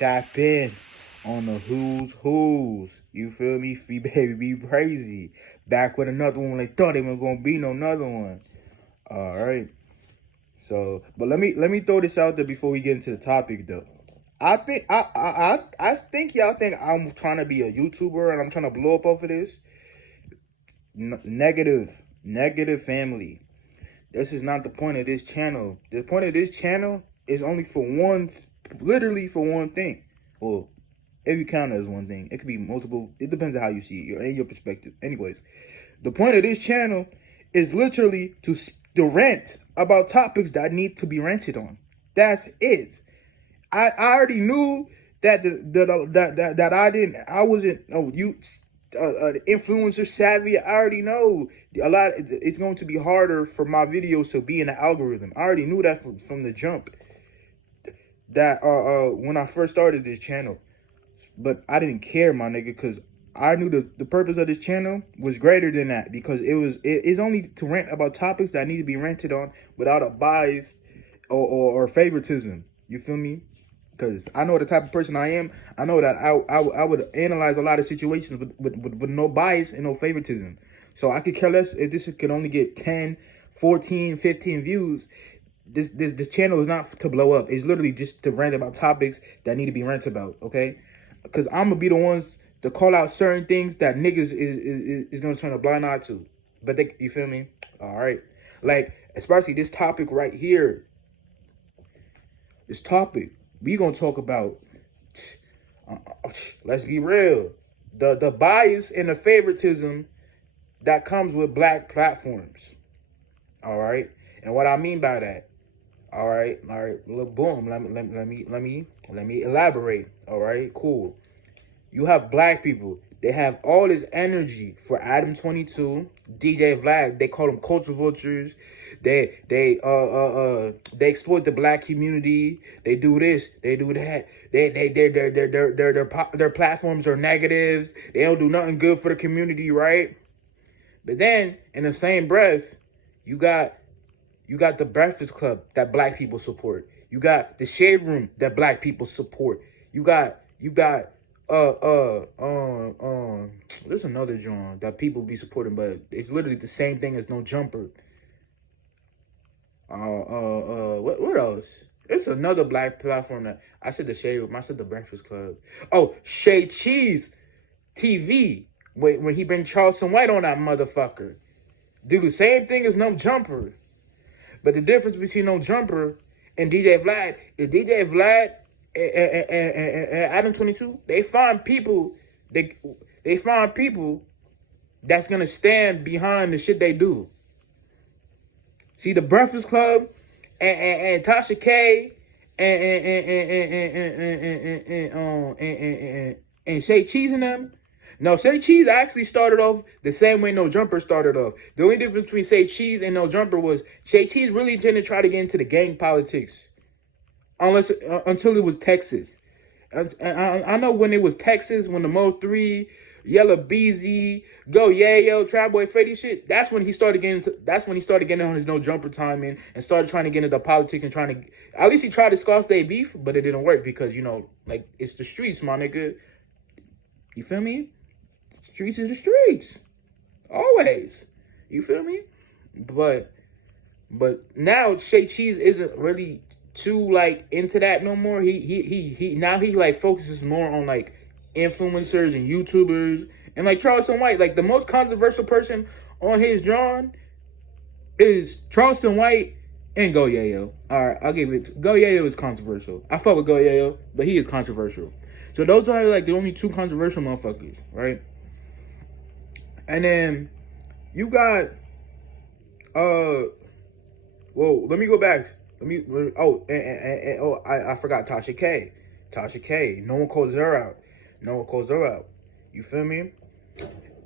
Tap in on the who's. You feel me? Free baby be crazy. Back with another one when they thought they weren't gonna be no another one. Alright. So but let me throw this out there before we get into the topic though. I think y'all think I'm trying to be a YouTuber and I'm trying to blow up off of this. Negative family. This is not the point of this channel. The point of this channel is only for literally for one thing. Well, if you count it as one thing, it could be multiple. It depends on how you see it and your perspective. Anyways, the point of this channel is literally to rant about topics that need to be ranted on. That's it. I already knew that I wasn't influencer savvy. I already know it's going to be harder for my videos to be in the algorithm. I already knew that from the jump. That when I first started this channel, but I didn't care, my nigga, because I knew the purpose of this channel was greater than that, because it's only to rant about topics that need to be ranted on without a bias or favoritism. You feel me? Because I know the type of person I am. I know that I would analyze a lot of situations with no bias and no favoritism. So I could care less if this could only get 10, 14, 15 views. This channel is not to blow up. It's literally just to rant about topics that need to be ranted about, okay? Because I'm going to be the ones to call out certain things that niggas is going to turn a blind eye to. But you feel me? All right. Like, especially this topic right here. This topic. We gonna talk about, let's be real, the bias and the favoritism that comes with black platforms. All right, and what I mean by that, all right, look, boom. Let me elaborate. All right, cool. You have black people. They have all this energy for Adam 22, DJ Vlad. They call them culture vultures. They exploit the black community. They do this. They do that. Their platforms are negatives. They don't do nothing good for the community, right? But then in the same breath, you got the Breakfast Club that black people support. You got the Shade Room that black people support. You got there's another joint that people be supporting, but it's literally the same thing as No Jumper. What else? It's another black platform that I said the Shade Room. I said the Breakfast Club. Oh, Shade Cheese TV. When he bring Charleston White on that motherfucker, do the same thing as No Jumper. But the difference between No Jumper and DJ Vlad is DJ Vlad and Adam 22, they find people that's gonna stand behind the shit they do. See, the Breakfast Club and Tasha K and Shay Cheese and them. No, Say Cheese actually started off the same way No Jumper started off. The only difference between Say Cheese and No Jumper was Shay Cheese really didn't try to get into the gang politics. Until it was Texas. I know when it was Texas, when the Mo 3, Yella Beezy, Go Yayo, Trap Boy Freddy shit, that's when he started getting on his No Jumper timing and started trying to get into politics and trying to, at least he tried to scoff their beef, but it didn't work because, you know, like, it's the streets, my nigga. You feel me? Streets is the streets. Always. You feel me? But now Shay Cheese isn't really too like into that no more. He now he like focuses more on like influencers and YouTubers and like Charleston White. Like the most controversial person on his drawing is Charleston White and Go Yayo. All right, I'll give it. Go Yayo is controversial. I fuck with Go Yayo, but he is controversial. So those are like the only two controversial motherfuckers, right? And then you got whoa, let me go back. I forgot Tasha K. Tasha K. No one calls her out. You feel me?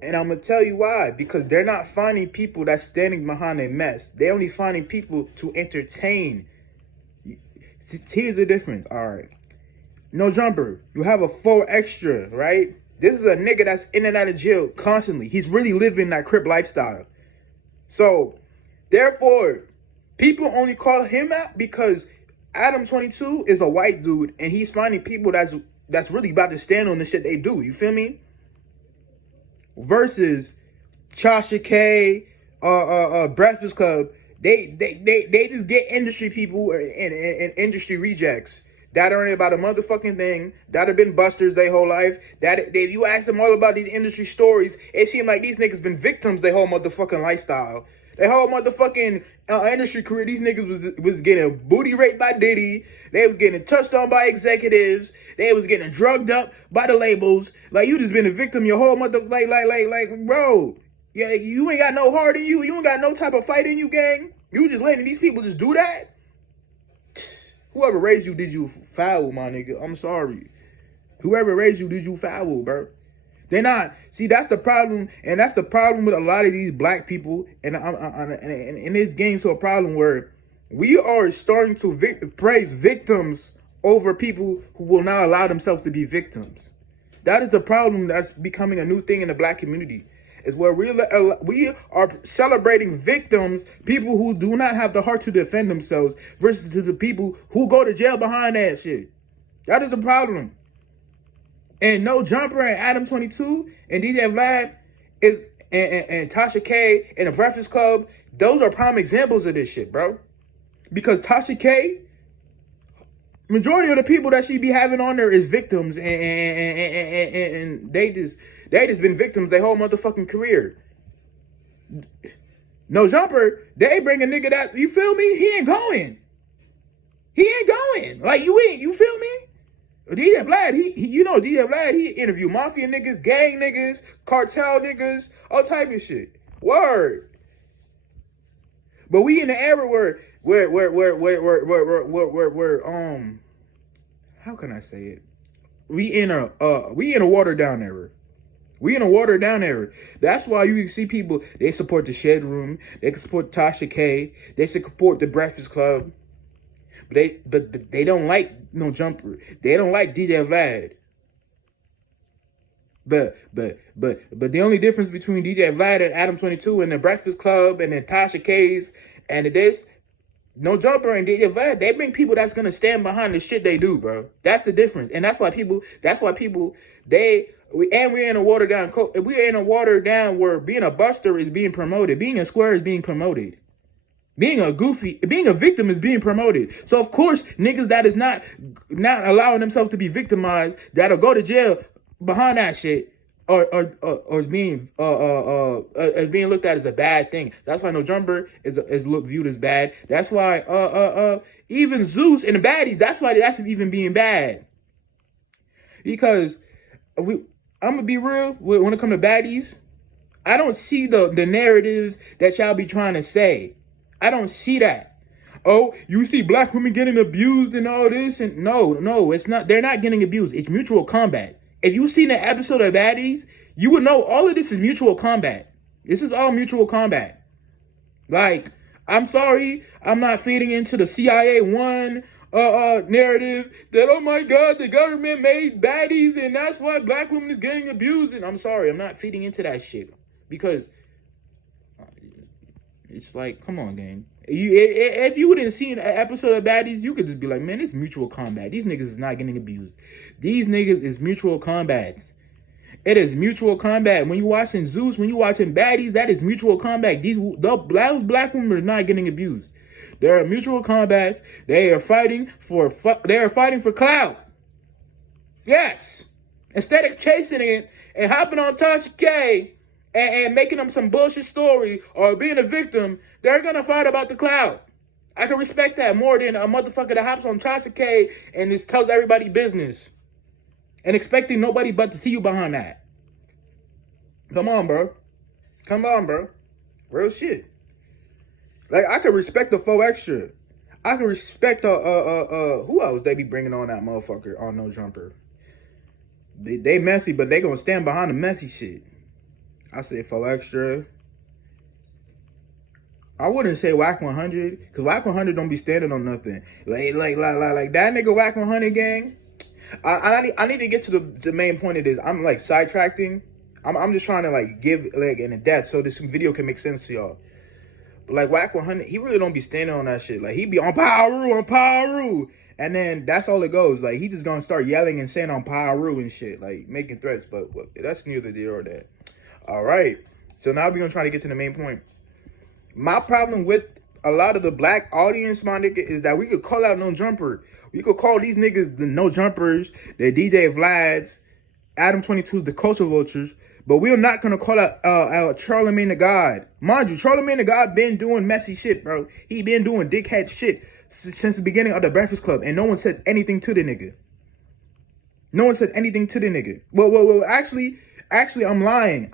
And I'm going to tell you why. Because they're not finding people that's standing behind a mess. They're only finding people to entertain. Here's the difference. All right. No Jumper. You have a full extra, right? This is a nigga that's in and out of jail constantly. He's really living that Crip lifestyle. So, therefore, people only call him out because Adam 22 is a white dude, and he's finding people that's really about to stand on the shit they do. You feel me? Versus Tasha K, Breakfast Club. They just get industry people and industry rejects that aren't about a motherfucking thing, that have been busters their whole life. You ask them all about these industry stories, it seems like these niggas been victims their whole motherfucking lifestyle. Their whole motherfucking industry career, these niggas was getting booty raped by Diddy. They was getting touched on by executives. They was getting drugged up by the labels. Like, you just been a victim your whole bro. Yeah, you ain't got no heart in you. You ain't got no type of fight in you, gang. You just letting these people just do that? Whoever raised you, did you foul, my nigga? I'm sorry. Whoever raised you, did you foul, bro? They're not. See, that's the problem, and that's the problem with a lot of these black people. And in this game, so a problem where we are starting to praise victims over people who will not allow themselves to be victims. That is the problem that's becoming a new thing in the black community. Is where we are celebrating victims, people who do not have the heart to defend themselves, versus to the people who go to jail behind that shit. That is the problem. And No Jumper and Adam 22 and DJ Vlad and Tasha K and the Breakfast Club, those are prime examples of this shit, bro. Because Tasha K, majority of the people that she be having on there is victims, and they just been victims their whole motherfucking career. No Jumper, they bring a nigga that, you feel me? He ain't going. Like, you feel me? DJ Vlad, DJ Vlad, he interview mafia niggas, gang niggas, cartel niggas, all type of shit. Word. But we in the era where how can I say it? We in a watered down era. We in a watered down era. That's why you can see people, they support the Shed Room, they can support Tasha K, they support the Breakfast Club. But they don't like No Jumper. They don't like DJ Vlad. But the only difference between DJ Vlad and Adam 22 and the Breakfast Club and the Tasha K's and this, No Jumper and DJ Vlad, they bring people that's gonna stand behind the shit they do, bro. That's the difference. And that's why people we're in a watered down where being a buster is being promoted, being a square is being promoted. Being a victim is being promoted. So of course, niggas that is not allowing themselves to be victimized, that'll go to jail behind that shit, or being looked at as a bad thing. That's why No Jumper is viewed as bad. That's why even Zeus and the baddies, that's why that's even being bad. Because I'm gonna be real, when it comes to baddies, I don't see the narratives that y'all be trying to say. I don't see that. Oh, you see black women getting abused and all this, and no, it's not. They're not getting abused. It's mutual combat. If you seen the episode of Baddies, you would know all of this is mutual combat. This is all mutual combat. Like, I'm sorry, I'm not feeding into the CIA narrative that, oh my God, the government made baddies and that's why black women is getting abused. And I'm sorry, I'm not feeding into that shit, because it's like, come on, gang. If you wouldn't see an episode of Baddies, you could just be like, man, it's mutual combat. These niggas is not getting abused. These niggas is mutual combats. It is mutual combat. When you watching Zeus, when you watching Baddies, that is mutual combat. Those black women are not getting abused. There are mutual combats. They are fighting for clout. Yes. Instead of chasing it and hopping on Tasha K and making them some bullshit story or being a victim, they're gonna fight about the clout. I can respect that more than a motherfucker that hops on Tasha K and just tells everybody business and expecting nobody but to see you behind that. Come on, bro. Real shit. Like, I can respect the faux extra. I can respect who else they be bringing on that motherfucker on No Jumper. They messy, but they gonna stand behind the messy shit. I say faux extra. I wouldn't say Whack 100, because Whack 100 don't be standing on nothing. Like that nigga Whack 100 gang. I need to get to the main point of this. I'm like sidetracking. I'm just trying to like give like in a depth so this video can make sense to y'all. Like Whack 100, he really don't be standing on that shit. Like he be on Paru, and then that's all it goes. Like he just gonna start yelling and saying on Paru and shit, like making threats. But that's neither here or there. All right, so now we're gonna try to get to the main point. My problem with a lot of the black audience, my nigga, is that we could call out No Jumper. We could call these niggas the No Jumpers, the DJ Vlads, Adam 22's the Culture Vultures. But we're not going to call out Charlemagne the God. Mind you, Charlemagne the God been doing messy shit, bro. He been doing dickhead shit since the beginning of the Breakfast Club. And no one said anything to the nigga. No one said anything to the nigga. Well, actually, I'm lying.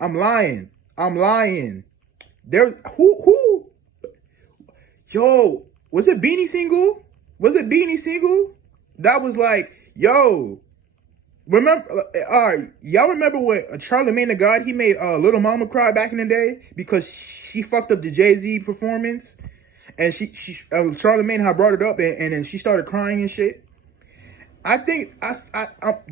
There, who? Yo, was it Beanie Single? That was like, yo. Remember, y'all remember what Charlemagne the God, he made Little Mama cry back in the day because she fucked up the Jay-Z performance, and Charlemagne had brought it up, and then she started crying and shit. I think I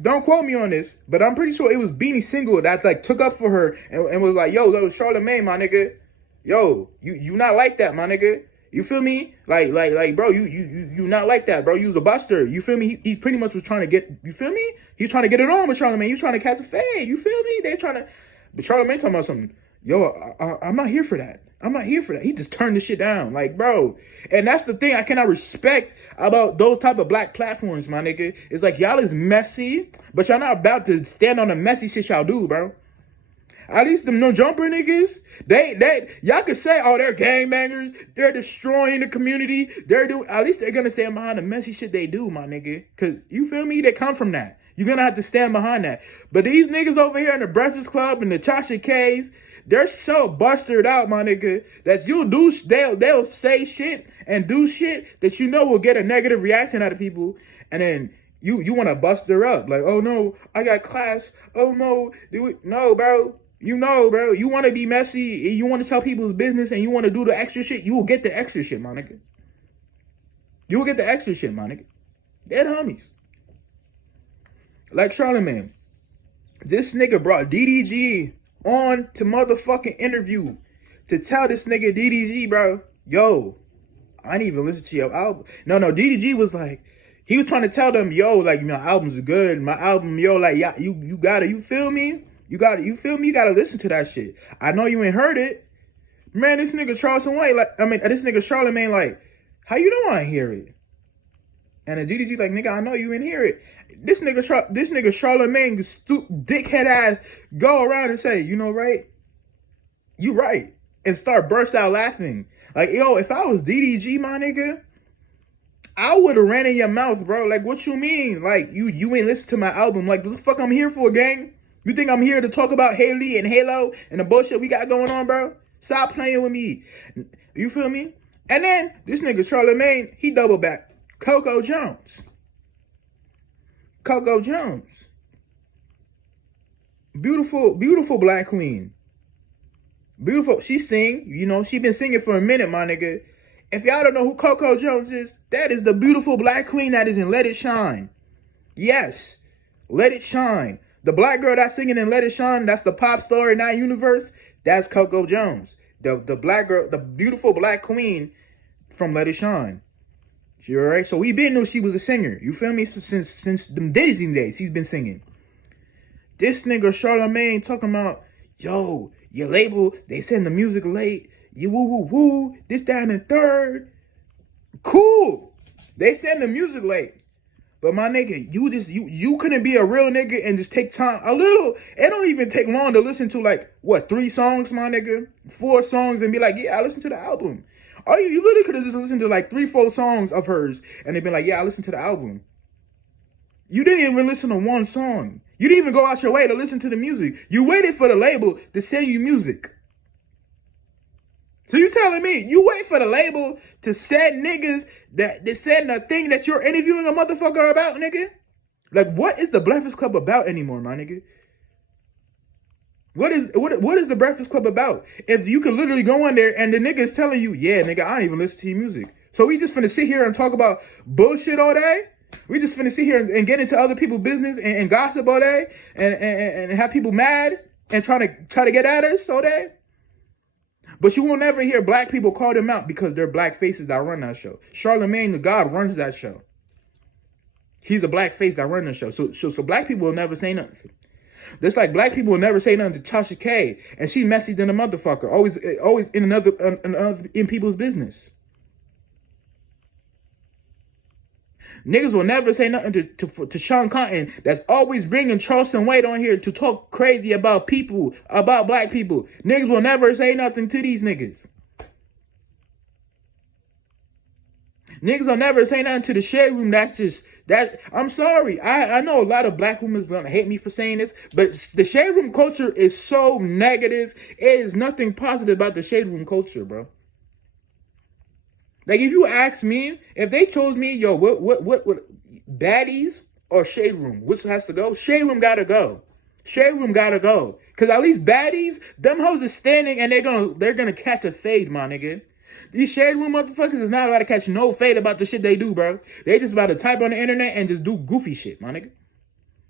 don't quote me on this, but I'm pretty sure it was Beanie Single that like took up for her and was like, yo, Charlemagne, my nigga, yo, you not like that, my nigga. You feel me? Like, bro, you not like that, bro. You was a buster. You feel me? He pretty much was trying to get, you feel me? He's trying to get it on with Charlemagne. He's trying to catch a fade. You feel me? They trying to, but Charlemagne talking about something. Yo, I'm not here for that. He just turned the shit down. Like, bro. And that's the thing I cannot respect about those type of black platforms, my nigga. It's like, y'all is messy, but y'all not about to stand on the messy shit y'all do, bro. At least them No Jumper niggas, they y'all could say, oh, they're gangbangers, they're destroying the community, at least they're gonna stand behind the messy shit they do, my nigga. Cause you feel me? They come from that. You're gonna have to stand behind that. But these niggas over here in the Breakfast Club and the Tasha K's, they're so busted out, my nigga, that they'll say shit and do shit that you know will get a negative reaction out of people, and then you want to bust her up. Like, oh no, I got class. Oh no, no, bro. You know, bro, you want to be messy, you want to tell people's business, and you want to do the extra shit, you will get the extra shit, my nigga. You will get the extra shit, my nigga. Dead homies. Like Charlemagne. This nigga brought DDG on to motherfucking interview to tell this nigga DDG, bro, yo, I didn't even listen to your album. No, DDG was like, he was trying to tell them, yo, like, my album's good. My album, yo, like, yeah, you gotta, you feel me? You feel me? You gotta listen to that shit. I know you ain't heard it. Man, this nigga Charleston White, this nigga Charlemagne, like, how you know I ain't hear it? And the DDG like, nigga, I know you ain't hear it. This nigga Charlemagne, dickhead ass, go around and say, you know, right? You right. And start burst out laughing. Like, yo, if I was DDG, my nigga, I would have ran in your mouth, bro. Like, what you mean? Like, you ain't listen to my album. Like, what the fuck I'm here for, gang? You think I'm here to talk about Haley and Halo and the bullshit we got going on, bro? Stop playing with me. You feel me? And then this nigga Charlemagne, he double back. Coco Jones. Beautiful black queen. Beautiful. She sing, you know, she been singing for a minute, my nigga. If y'all don't know who Coco Jones is, that is the beautiful black queen that is in Let It Shine. Yes, Let It Shine. The black girl that's singing in Let It Shine, that's the pop star in that universe, that's Coco Jones. The black girl, the beautiful black queen from Let It Shine. She alright? So we been knew she was a singer. You feel me? Since them Disney days, he's been singing. This nigga Charlemagne talking about, yo, your label, they send the music late. You woo, this, that, and the third. Cool. They send the music late. But my nigga, you couldn't be a real nigga and just take time a little. It don't even take long to listen to, like, what, 3 songs, my nigga? 4 songs and be like, yeah, I listened to the album. Oh, you literally could have just listened to like 3-4 songs of hers and they've been like, yeah, I listened to the album. You didn't even listen to one song. You didn't even go out your way to listen to the music. You waited for the label to send you music. So you telling me you wait for the label to send niggas that they send a thing that you're interviewing a motherfucker about, nigga? Like, what is the Breakfast Club about anymore, my nigga? What is the Breakfast Club about? If you can literally go on there and the nigga is telling you, yeah, nigga, I don't even listen to your music. So we just finna sit here and talk about bullshit all day? We just finna sit here and get into other people's business and gossip all day and have people mad and try to get at us all day? But you will never hear black people call them out because they're black faces that run that show. Charlemagne the God runs that show. He's a black face that runs the show. So black people will never say nothing. Just like black people will never say nothing to Tasha K, and she messy than a motherfucker. Always in people's business. Niggas will never say nothing to Sean Cotton, that's always bringing Charleston White on here to talk crazy about people, about black people. Niggas will never say nothing to these niggas. Niggas will never say nothing to the Shade Room. I'm sorry. I know a lot of black women gonna hate me for saying this, but the Shade Room culture is so negative. It is nothing positive about the Shade Room culture, bro. Like, if you ask me, if they chose me, yo, what baddies or Shade Room, which has to go? Shade Room gotta go. Shade Room gotta go. Cause at least baddies, them hoes is standing and they're gonna catch a fade, my nigga. These Shade Room motherfuckers is not about to catch no fade about the shit they do, bro. They just about to type on the internet and just do goofy shit, my nigga.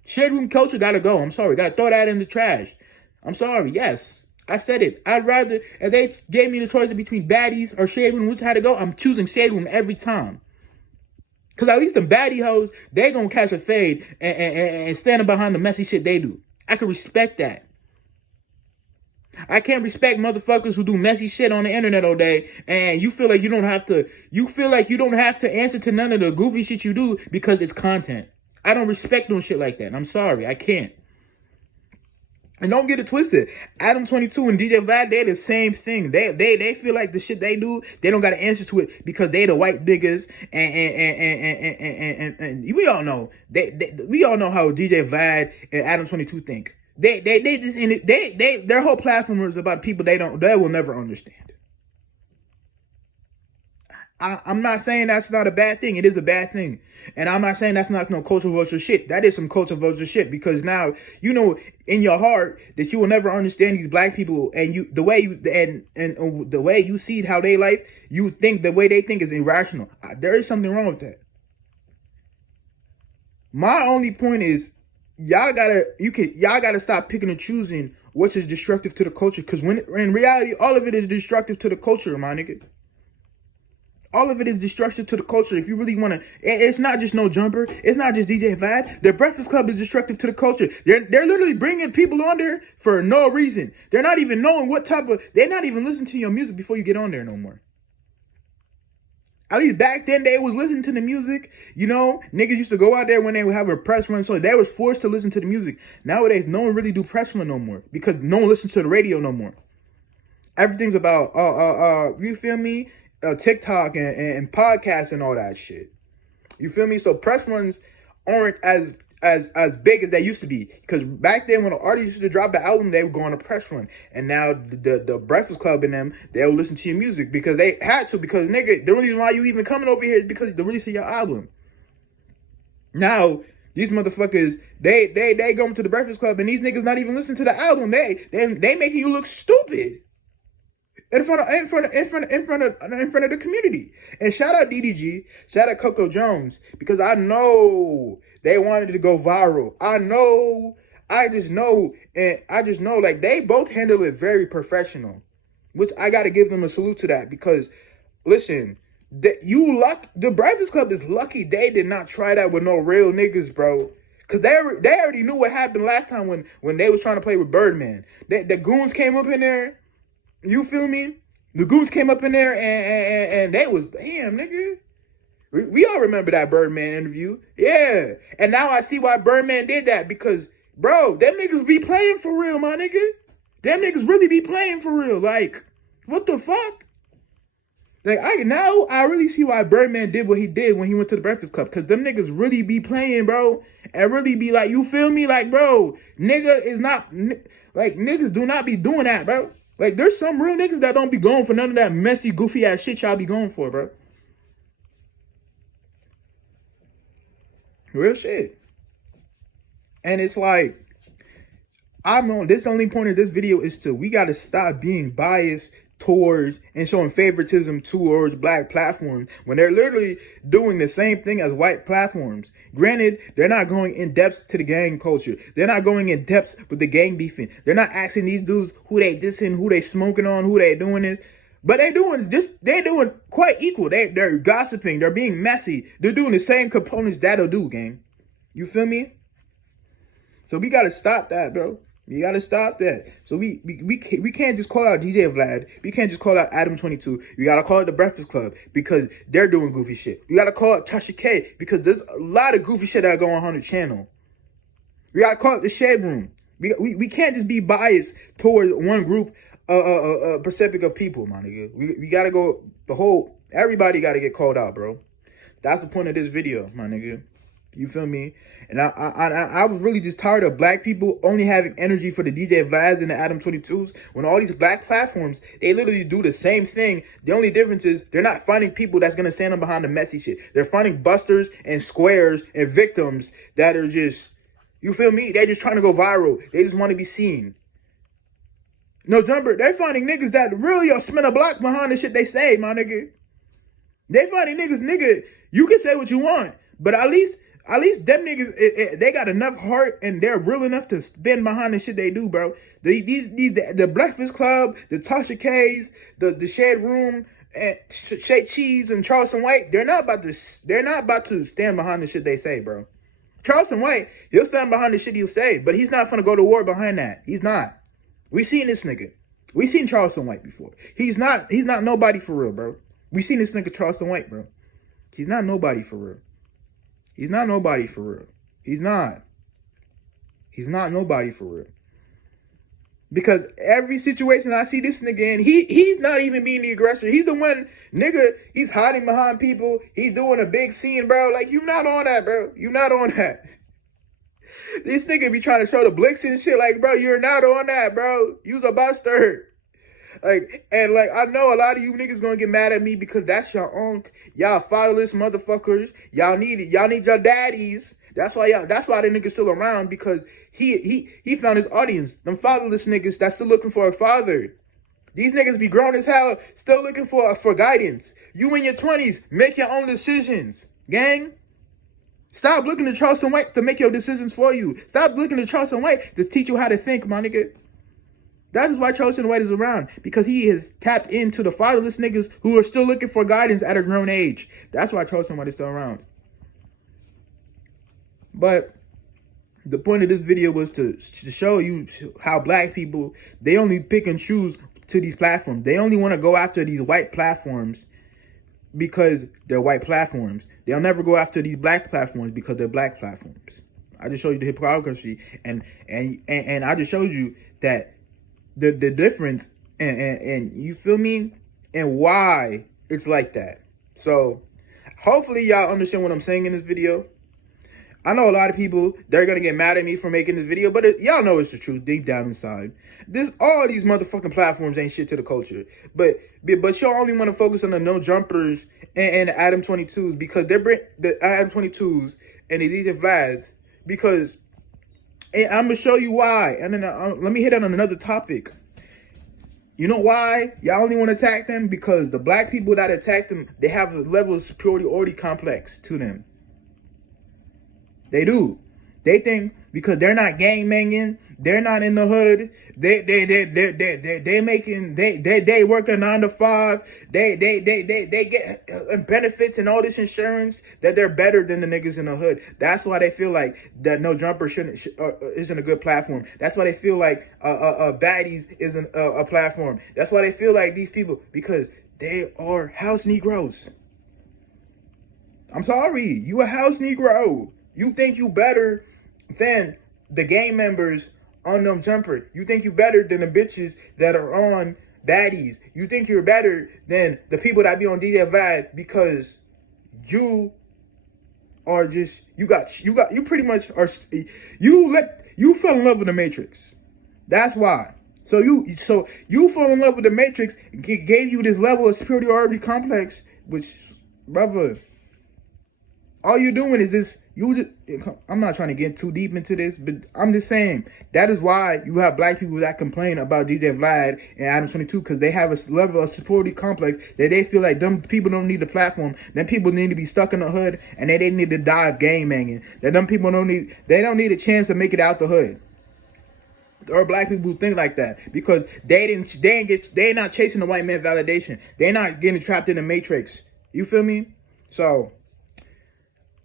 Shade Room culture gotta go. I'm sorry. Gotta throw that in the trash. I'm sorry. Yes. I said it. I'd rather, if they gave me the choice between baddies or Shade Room, which had to go, I'm choosing Shade Room every time. Because at least them baddie hoes, they gonna catch a fade and standing behind the messy shit they do. I can respect that. I can't respect motherfuckers who do messy shit on the internet all day, and you feel like you don't have to answer to none of the goofy shit you do because it's content. I don't respect no shit like that. I'm sorry, I can't. And don't get it twisted. Adam 22 and DJ Vlad, they the same thing. They feel like the shit they do, they don't got to answer to it because they the white niggas, and we all know we all know how DJ Vlad and Adam 22 think. Their whole platform is about people they will never understand. I'm not saying that's not a bad thing. It is a bad thing. And I'm not saying that's not no cultural vulture shit. That is some cultural vulture shit, because now you know in your heart that you will never understand these black people, and the way you see how they life, you think the way they think is irrational. There is something wrong with that. My only point is y'all gotta stop picking and choosing what's destructive to the culture, because when in reality all of it is destructive to the culture, my nigga. All of it is destructive to the culture. If you really want to, it's not just No Jumper. It's not just DJ Vlad. The Breakfast Club is destructive to the culture. They're literally bringing people on there for no reason. They're not even knowing they're not even listening to your music before you get on there no more. At least back then, they was listening to the music. You know, niggas used to go out there when they would have a press run, so they was forced to listen to the music. Nowadays, no one really do press run no more because no one listens to the radio no more. Everything's about, you feel me? TikTok and podcasts and all that shit. You feel me? So press runs aren't as big as they used to be, because back then when the artists used to drop the album, they would go on a press run, and now the Breakfast Club and them, they'll listen to your music because they had to, because nigga, the reason why you even coming over here is because the release of your album. Now these motherfuckers, they go to the Breakfast Club and these niggas not even listening to the album. They making you look stupid in front of the community. And shout out DDG, shout out Coco Jones, because I know they wanted to go viral. I just know like they both handle it very professional, which I got to give them a salute to that, because listen, the Breakfast Club is lucky they did not try that with no real niggas, bro. Cause they already knew what happened last time when they was trying to play with Birdman. The goons came up in there. You feel me? The goons came up in there and they was, damn, nigga. We all remember that Birdman interview. Yeah. And now I see why Birdman did that, because, bro, them niggas be playing for real, my nigga. Them niggas really be playing for real. Like, what the fuck? Like, I really see why Birdman did what he did when he went to the Breakfast Club, because them niggas really be playing, bro. And really be like, you feel me? Like, bro, niggas do not be doing that, bro. Like, there's some real niggas that don't be going for none of that messy, goofy ass shit y'all be going for, bro. Real shit. And it's like, this only point of this video is we gotta stop being biased towards and showing favoritism towards black platforms when they're literally doing the same thing as white platforms. Granted, they're not going in depth to the gang culture. They're not going in depth with the gang beefing. They're not asking these dudes who they dissing, who they smoking on, who they doing this. But they're doing quite equal. They're gossiping. They're being messy. They're doing the same components that'll do, gang. You feel me? So we gotta stop that, bro. You gotta stop that. So we can't just call out DJ Vlad. We can't just call out Adam 22. You gotta call it the Breakfast Club because they're doing goofy shit. You gotta call it Tasha K because there's a lot of goofy shit that going on the channel. We gotta call it the Shade Room. We can't just be biased towards one group perspective of people, my nigga. We gotta go everybody gotta get called out, bro. That's the point of this video, my nigga. You feel me? And I was really just tired of black people only having energy for the DJ Vlads and the Adam 22s when all these black platforms, they literally do the same thing. The only difference is they're not finding people that's going to stand them behind the messy shit. They're finding busters and squares and victims that are just, you feel me? They're just trying to go viral. They just want to be seen. No jumper, they're finding niggas that really are spin a block behind the shit they say, my nigga. They finding nigga, you can say what you want, but at least them niggas, they got enough heart and they're real enough to stand behind the shit they do, bro. The Breakfast Club, the Tasha K's, the Shade Room, and Shay Cheese and Charleston White, they're not about to stand behind the shit they say, bro. Charleston White, he'll stand behind the shit he'll say, but he's not gonna go to war behind that. He's not. We seen this nigga. We seen Charleston White before. He's not nobody for real, bro. We seen this nigga Charleston White, bro. He's not nobody for real. He's not nobody for real. He's not. He's not nobody for real. Because every situation I see this nigga in, he's not even being the aggressor. He's the one, nigga, he's hiding behind people. He's doing a big scene, bro. Like, you not on that, bro. You not on that. This nigga be trying to show the blicks and shit. Like, bro, you're not on that, bro. You's a buster. Like, and like, I know a lot of you niggas gonna get mad at me because that's your unk. Y'all fatherless motherfuckers. Y'all need your daddies. That's why the nigga's still around, because he found his audience. Them fatherless niggas that's still looking for a father. These niggas be grown as hell, still looking for guidance. You in your 20s, make your own decisions, gang. Stop looking to Charleston White to make your decisions for you. Stop looking to Charleston White to teach you how to think, my nigga. That is why Charleston White is around, because he has tapped into the fatherless niggas who are still looking for guidance at a grown age. That's why Charleston White is still around. But the point of this video was to show you how black people, they only pick and choose to these platforms. They only want to go after these white platforms because they're white platforms. They'll never go after these black platforms because they're black platforms. I just showed you the hypocrisy, and I just showed you that the difference, and you feel me, and why it's like that. So hopefully y'all understand what I'm saying in this video. I know a lot of people, they're gonna get mad at me for making this video, but y'all know it's the truth deep down inside. All these motherfucking platforms ain't shit to the culture, but y'all only want to focus on the no jumpers and the Adam 22s, because they're the Adam 22s and the DJ Vlads, because. And I'm going to show you why. And then let me hit on another topic. You know why y'all only want to attack them? Because the black people that attack them, they have a level of superiority complex to them. They do. They think because they're not gang banging, they're not in the hood, they work a 9 to 5, they get benefits and all this insurance, that they're better than the niggas in the hood. That's why they feel like that no jumper isn't a good platform. That's why they feel like baddies isn't a platform. That's why they feel like these people, because they are house Negroes. I'm sorry, you a house Negro. You think you better than the gang members on them jumper. You think you better than the bitches that are on baddies. You think you're better than the people that be on DJ Vlad, because you are just, you pretty much are, you fell in love with the Matrix. That's why. So you fell in love with the Matrix, gave you this level of superiority complex, which, brother, all you're doing is this, I'm not trying to get too deep into this, but I'm just saying that is why you have black people that complain about DJ Vlad and Adam 22, because they have a level of superiority complex that they feel like them people don't need the platform. Them people need to be stuck in the hood, and they need to die of game banging. That them people don't need a chance to make it out the hood. There are black people who think like that because they not chasing the white man validation. They're not getting trapped in the matrix. You feel me? So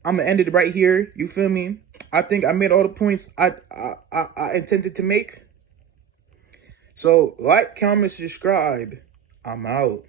I'm gonna end it right here. You feel me? I think I made all the points I intended to make. So like, comment, subscribe. I'm out.